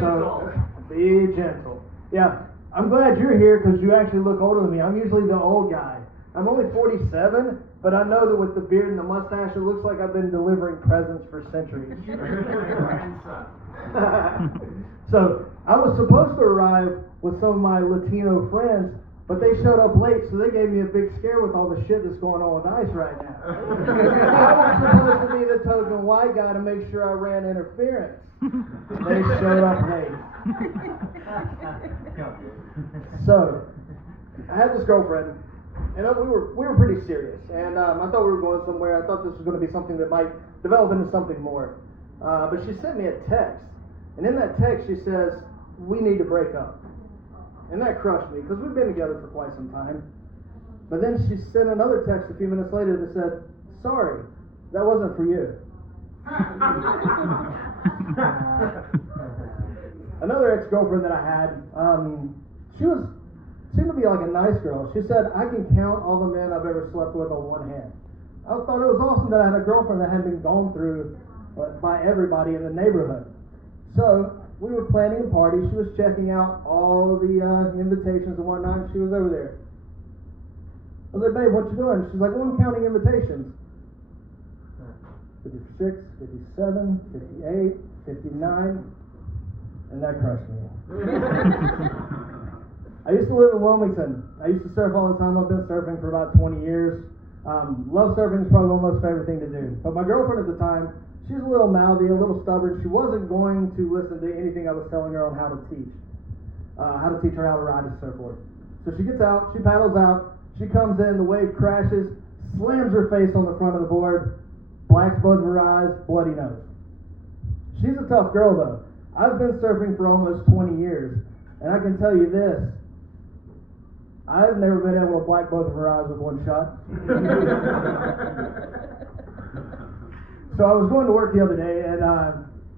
So, be gentle. Yeah, I'm glad you're here because you actually look older than me. I'm usually the old guy. I'm only 47, but I know that with the beard and the mustache, it looks like I've been delivering presents for centuries. So, I was supposed to arrive with some of my Latino friends, but they showed up late, so they gave me a big scare with all the shit that's going on with ICE right now. I was supposed to be the token white guy to make sure I ran interference. They showed up late. So, I had this girlfriend, and we were pretty serious, and I thought we were going somewhere. I thought this was going to be something that might develop into something more. But she sent me a text, and in that text she says, "We need to break up." And that crushed me, because we've been together for quite some time. But then she sent another text a few minutes later that said, "Sorry, that wasn't for you." Another ex-girlfriend that I had, she seemed to be like a nice girl. She said, "I can count all the men I've ever slept with on one hand." I thought it was awesome that I had a girlfriend that hadn't been gone through by everybody in the neighborhood. So we were planning a party. She was checking out all the invitations and whatnot, and she was over there. I was like, "Babe, what you doing?" She's like, "Well, I'm counting invitations. 56, 57, 58, 59, and that crushed me. I used to live in Wilmington. I used to surf all the time. I've been surfing for about 20 years. Love surfing is probably my most favorite thing to do. But my girlfriend at the time, she's a little mouthy, a little stubborn. She wasn't going to listen to anything I was telling her on how to teach her how to ride a surfboard. So she gets out, she paddles out, she comes in, the wave crashes, slams her face on the front of the board, blacks both of her eyes, bloody nose. She's a tough girl though. I've been surfing for almost 20 years, and I can tell you this, I've never been able to black both of her eyes with one shot. So I was going to work the other day, and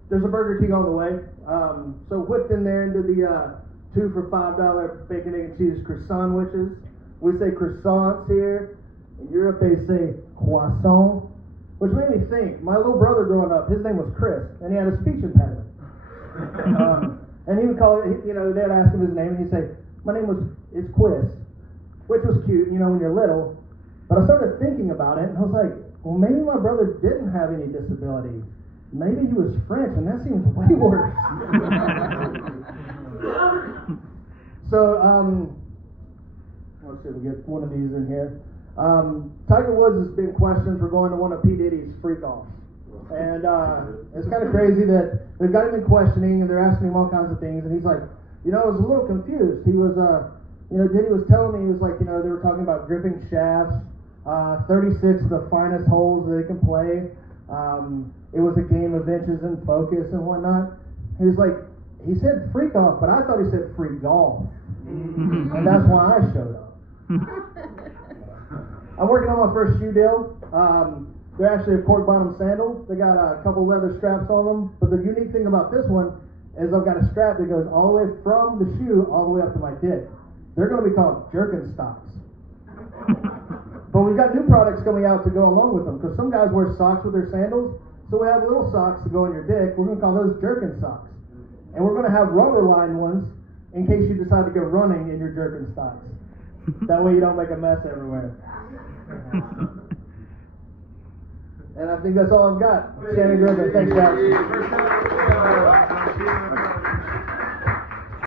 there's a Burger King on the way. So whipped in there and did the 2 for $5 bacon, egg, and cheese croissant sandwiches. We say croissants here. In Europe, they say croissant, which made me think. My little brother growing up, his name was Chris, and he had a speech impediment. And he would call it, they'd ask him his name, and he'd say, "My name is Quiz," which was cute, when you're little. But I started thinking about it, and I was like, well, maybe my brother didn't have any disability. Maybe he was French, and that seems way worse. So, let's see if we get one of these in here. Tiger Woods has been questioned for going to one of P. Diddy's freak-offs. And it's kind of crazy that they've got him in questioning, and they're asking him all kinds of things, and he's like, I was a little confused. He was, Diddy was telling me, he was like, they were talking about gripping shafts, 36 of the finest holes they can play. It was a game of inches and focus and whatnot. He was like, he said freak off, but I thought he said freak golf. And that's why I showed up. I'm working on my first shoe deal. They're actually a cork bottom sandal. They got a couple leather straps on them. But the unique thing about this one is I've got a strap that goes all the way from the shoe all the way up to my dick. They're going to be called jerkin stocks. But we've got new products coming out to go along with them, because some guys wear socks with their sandals, so we have little socks to go on your dick. We're going to call those jerkin socks. And we're going to have rubber-lined ones in case you decide to go running in your jerkin stocks. That way you don't make a mess everywhere. And I think that's all I've got. Shannon Griffin, thanks guys.